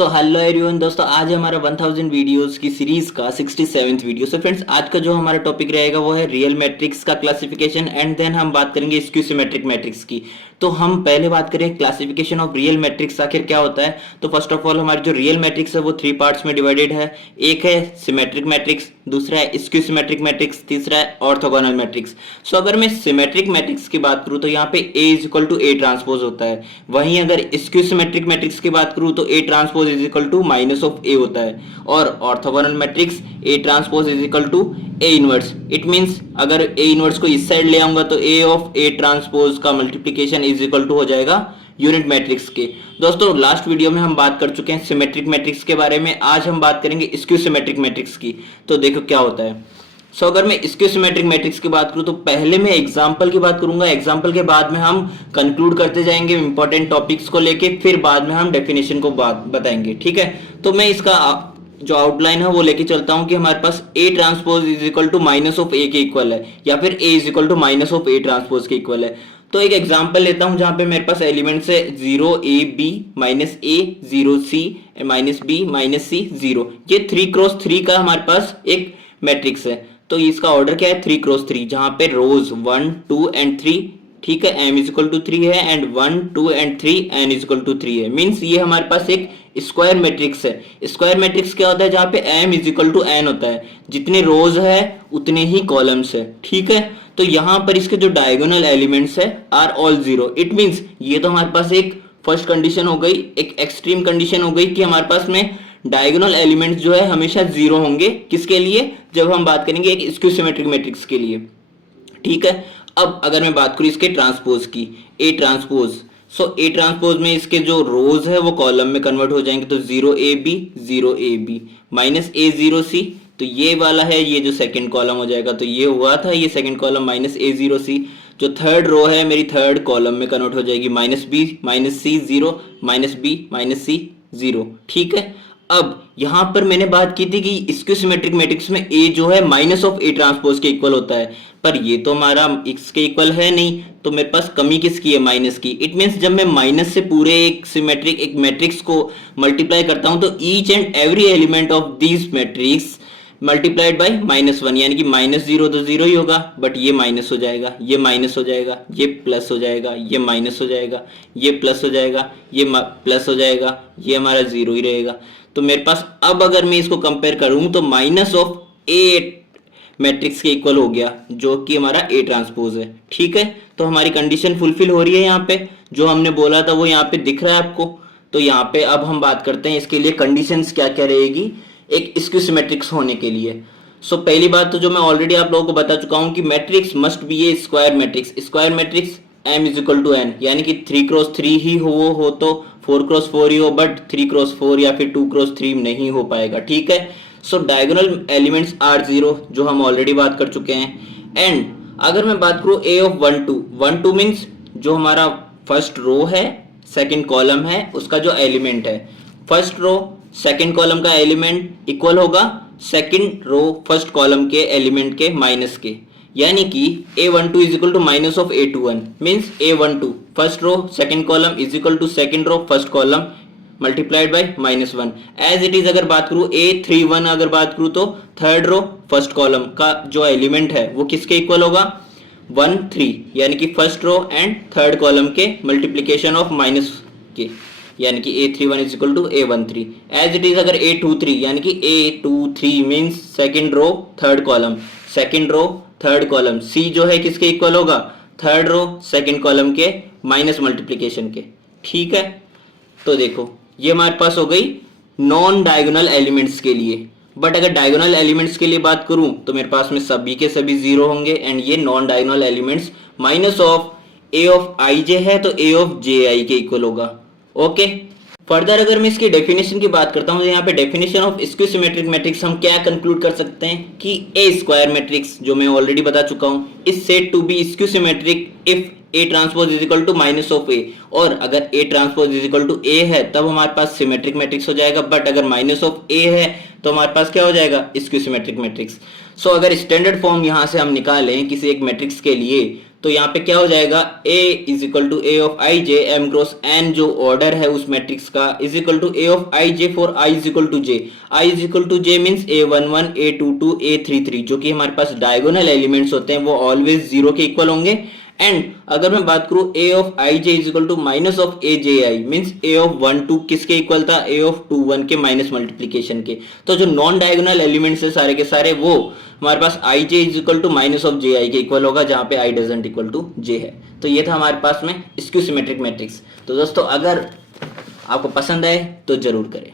So hello everyone दोस्तों, आज हमारा 1000 वीडियोस की सीरीज का 67th वीडियो। सो फ्रेंड्स, आज का जो हमारा टॉपिक रहेगा वो है रियल मैट्रिक्स का क्लासिफिकेशन एंड देन हम बात करेंगे स्क्यू सिमेट्रिक मैट्रिक्स की। तो हम पहले बात करें क्लासिफिकेशन ऑफ रियल मैट्रिक्स आखिर क्या होता है। तो फर्स्ट ऑफ ऑल हमारी जो रियल मैट्रिक्स है वो 3 पार्ट्स में डिवाइडेड है। एक है सिमेट्रिक मैट्रिक्स, दूसरा है स्क्यू सिमेट्रिक मैट्रिक्स, तीसरा है ऑर्थोगोनल मैट्रिक्स। सो अगर मैं सिमेट्रिक मैट्रिक्स की बात करूं तो यहाँ पे A is equal to A transpose होता है। वहीं अगर स्क्यू सिमेट्रिक मैट्रिक्स की बात करूं तो A transpose is equal to minus of A होता है। और orthogonal matrix A transpose is equal to A inverse. It means अगर A इनवर्स को इस साइड ले आऊंगा तो A ऑफ A ट्रांसपोज का मल्टीप्लिकेशन इज इक्वल टू हो जाएगा यूनिट मैट्रिक्स के। दोस्तों लास्ट वीडियो में हम बात कर चुके हैं सिमेट्रिक मैट्रिक्स के बारे में, आज हम बात करेंगे स्क्यू सिमेट्रिक मैट्रिक्स की। तो देखो क्या होता है। सो अगर मैं स्क्यू सिमेट्रिक मैट्रिक्स की बात करूं तो पहले मैं एग्जांपल की बात करूंगा, एग्जांपल के बाद में हम कंक्लूड करते जाएंगे इंपॉर्टेंट टॉपिक्स को लेके, फिर बाद में हम डेफिनेशन को बताएंगे। ठीक है, तो मैं इसका जो आउटलाइन है वो लेके चलता हूं कि हमारे पास A transpose is equal to minus of A के इक्वल है या फिर A is equal to minus of A transpose के इक्वल है। तो एक एग्जांपल लेता हूं जहां पे मेरे पास एलिमेंट्स है 0 A B minus A 0 C minus B minus C 0। ये 3x3 का हमारे पास एक मैट्रिक्स है। तो इसका ऑर्डर क्या है 3x3, जहां पे रोज 1 2 एंड 3, ठीक है, m इज इक्वल टू 3 है and 1 2 and 3 n is equal to 3 है। मींस ये हमारे पास एक स्क्वायर मैट्रिक्स है। स्क्वायर मैट्रिक्स क्या होता है, जहां पे m is equal to n होता है, जितने रोज है उतने ही कॉलम्स है। ठीक है, तो यहां पर इसके जो डायगोनल एलिमेंट्स है are all zero. It means ये तो हमारे पास एक फर्स्ट कंडीशन हो गई, एक एक्सट्रीम कंडीशन हो गई कि हमारे पास में डायगोनल एलिमेंट्स जो है हमेशा जीरो होंगे। किसके लिए, जब हम बात करेंगे एक स्क्यू सिमेट्रिक मैट्रिक्स के लिए। ठीक है, अब अगर मैं बात करूं इसके ट्रांसपोज की, A transpose. So A transpose में इसके जो रोज है वो कॉलम में कन्वर्ट हो जाएंगे। तो 0 A B minus A 0 C, तो ये वाला है, ये जो सेकंड कॉलम हो जाएगा, तो ये हुआ था ये second column minus A 0 C। जो थर्ड रो है मेरी थर्ड कॉलम में कन्वर्ट हो जाएगी minus B minus C 0 minus B minus C 0। ठीक है, अब यहां पर मैंने बात की थी कि स्क्यू सिमेट्रिक मैट्रिक्स में A जो है माइनस ऑफ A ट्रांसपोज के इक्वल होता है, पर ये तो हमारा इसके इक्वल है नहीं, तो मेरे पास कमी किसकी है, माइनस की। इट मींस जब मैं माइनस से पूरे एक सिमेट्रिक एक मैट्रिक्स को मल्टीप्लाई करता हूं तो each and every element of this matrix multiplied by -1, यानी कि -0 तो 0 ही होगा, बट ये माइनस हो जाएगा, ये माइनस हो जाएगा, ये प्लस हो जाएगा, ये माइनस हो जाएगा, ये प्लस हो जाएगा, ये प्लस हो जाएगा, ये हमारा 0 ही रहेगा। तो मेरे पास अब अगर मैं इसको कंपेयर करूं तो माइनस ऑफ A मैट्रिक्स के इक्वल हो गया, जो कि हमारा A ट्रांसपोज है। ठीक है, तो हमारी कंडीशन फुलफिल हो रही है। यहाँ पे जो हमने बोला था वो यहाँ पे दिख रहा है आपको। तो यहाँ पे अब हम बात करते हैं इसके लिए कंडीशंस क्या क्या रहेगी एक स्क्यू सिमेट्रिक्स होने के लिए। सो पहली बात तो जो मैं ऑलरेडी आप लोगों को बता चुका हूं कि matrix must be a square matrix. Square matrix m is equal to n, यानी कि 3x3 ही हो तो 4x4 ही हो, बट 3x4 या फिर 2x3 नहीं हो पाएगा। ठीक है, सो डायगोनल एलिमेंट्स आर जीरो, जो हम ऑलरेडी बात कर चुके हैं। एंड अगर मैं बात करूं A ऑफ 1 2 मीन्स जो हमारा फर्स्ट रो है सेकंड कॉलम है उसका जो एलिमेंट है, फर्स्ट रो सेकंड कॉलम का एलिमेंट इक्वल होगा सेकंड रो फर्स्ट कॉलम के एलिमेंट के माइनस के, यानी कि A12 is equal to minus of A21 means A12 first row second column is equal to second row first column multiplied by -1। As it is अगर बात करूं A31 अगर बात करूं तो थर्ड रो फर्स्ट कॉलम का जो एलिमेंट है वो किसके इक्वल होगा 1 3, यानी कि first row and third column के मल्टीप्लिकेशन ऑफ माइनस के, यानी कि A31 is equal to A13। As it is अगर A23 यानी कि A23 means second row third column, second row third column, C जो है किसके इक्वल होगा थर्ड रो सेकंड कॉलम के माइनस मल्टीप्लिकेशन के। ठीक है, तो देखो ये हमारे पास हो गई नॉन डायगोनल एलिमेंट्स के लिए। बट अगर डायगोनल एलिमेंट्स के लिए बात करूं तो मेरे पास में सभी के सभी जीरो होंगे एंड ये non diagonal elements minus of A of ij है तो A ऑफ ji के इक्वल होगा। ओके, फर्दर अगर मैं इसकी डेफिनेशन की बात करता हूं तो यहाँ पे definition of skew symmetric matrix हम क्या कंक्लूड कर सकते हैं कि A स्क्वायर मैट्रिक्स, जो मैं ऑलरेडी बता चुका हूं, is said to be skew symmetric if A transpose is equal to minus of A। और अगर A transpose is equal to A है तब हमारे पास सिमेट्रिक मैट्रिक्स हो जाएगा, बट अगर माइनस ऑफ A है तो हमारे पास क्या हो जाएगा स्क्यू सिमेट्रिक मैट्रिक्स। सो अगर स्टैंडर्ड फॉर्म यहां से हम निकालें किसी एक मैट्रिक्स के लिए तो यहाँ पे क्या हो जाएगा, A is equal to a of I j m cross n, जो ऑर्डर है उस मैट्रिक्स का, is equal to a of I j for i is equal to j. I is equal to j means A11 A22 A33, जो कि हमारे पास diagonal elements होते हैं वो ऑलवेज जीरो के इक्वल होंगे। एंड अगर मैं बात करूं A of I J is equal to minus of A J I, means A of 1 2 किसके इक्वल था, ए ऑफ 2 1 के माइनस मल्टीप्लीकेशन के। तो जो नॉन डायगोनल एलिमेंट्स है सारे के सारे, वो हमारे पास I J is equal to minus of J I के इक्वल होगा, जहां पे I doesn't equal to J है। तो ये था हमारे पास में स्क्यू सिमेट्रिक मैट्रिक्स। तो दोस्तों अगर आपको पसंद आए तो जरूर करें।